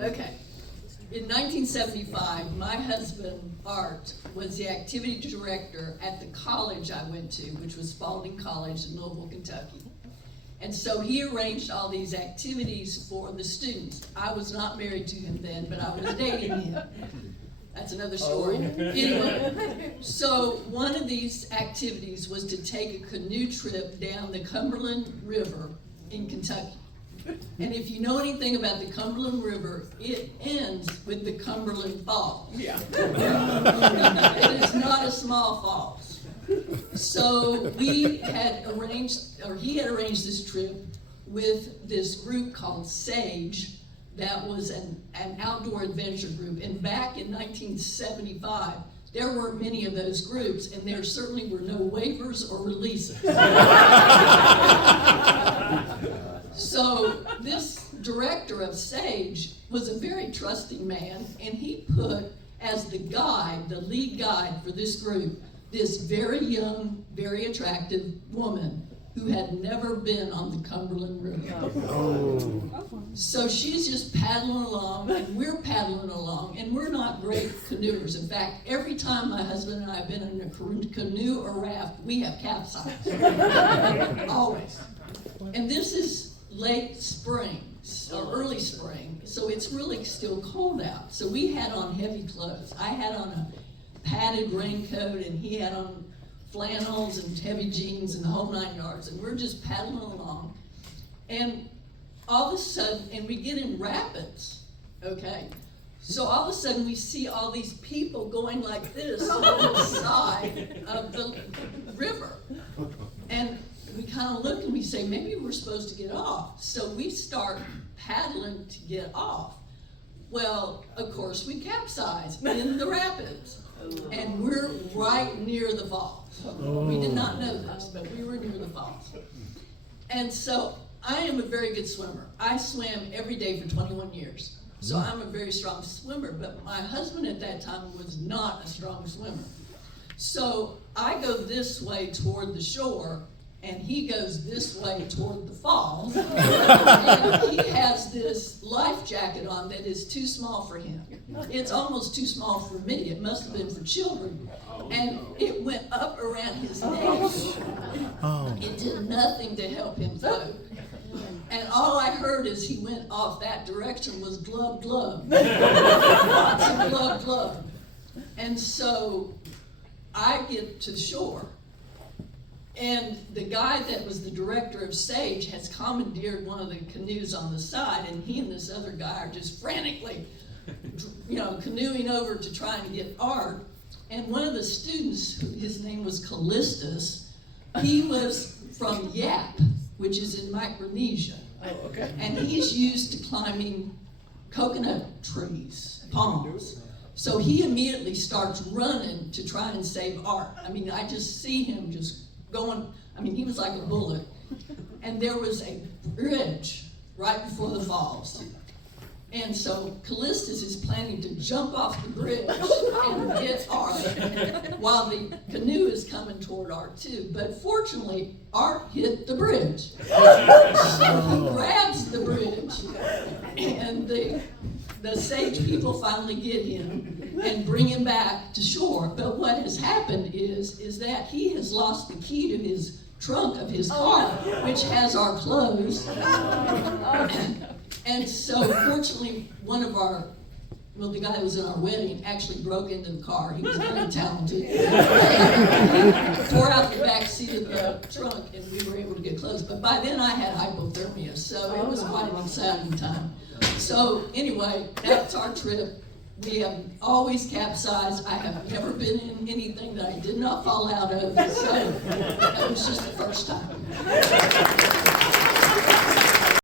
Okay. In 1975, my husband, Art, was the activity director at the college I went to, which was Spalding College in Louisville, Kentucky. And so he arranged all these activities for the students. I was not married to him then, but I was dating him. That's another story. Anyway, so one of these activities was to take a canoe trip down the Cumberland River in Kentucky. And if you know anything about the Cumberland River, it ends with the Cumberland Falls. Yeah. It is not a small falls. So he had arranged this trip with this group called SAGE. That was an outdoor adventure group. And back in 1975, there weren't many of those groups, and there certainly were no waivers or releases. So this director of SAGE was a very trusting man, and he put as the guide, the lead guide for this group, this very young, very attractive woman who had never been on the Cumberland River. Oh. So she's just paddling along, and we're paddling along, and we're not great canoers. In fact, every time my husband and I have been in a canoe or raft, we have capsized. Always. And this is late spring, or early spring, so it's really still cold out. So we had on heavy clothes. I had on a padded raincoat, and he had on flannels and heavy jeans and the whole 9 yards, and we're just paddling along. And all of a sudden, and we get in rapids, okay? So all of a sudden we see all these people going like this on the side of the river. And we kind of look and we say, maybe we're supposed to get off. So we start paddling to get off. Well, of course, we capsize in the rapids. And we're right near the falls. We did not know this, but we were near the falls. And so I am a very good swimmer. I swam every day for 21 years. So I'm a very strong swimmer, but my husband at that time was not a strong swimmer. So I go this way toward the shore, and he goes this way toward the falls. And he has this life jacket on that is too small for him. It's almost too small for me. It must have been for children. And it went up around his neck. It did nothing to help him float. And all I heard as he went off that direction was glub, glub. Lots of glub, glub. And so I get to the shore. And the guy that was the director of SAGE has commandeered one of the canoes on the side, and he and this other guy are just frantically, canoeing over to try and get Art. And one of the students, his name was Callistus, he was from Yap, which is in Micronesia. Oh, okay. And he's used to climbing coconut trees, palms. So he immediately starts running to try and save Art. I mean, I just see him just going, he was like a bullet. And there was a bridge right before the falls. And so Callistus is planning to jump off the bridge and get Art while the canoe is coming toward Art too. But fortunately, Art hit the bridge. So he grabs the bridge, and the SAGE people finally get him and bring him back to shore. But what has happened is that he has lost the key to his trunk of his car, which has our clothes. And so fortunately, the guy that was in our wedding actually broke into the car. He was very talented. He tore out the back seat of the trunk, and we were able to get clothes. But by then I had hypothermia, so it was quite an exciting time. So anyway, that's our trip. We have always capsized. I have never been in anything that I did not fall out of. So that was just the first time.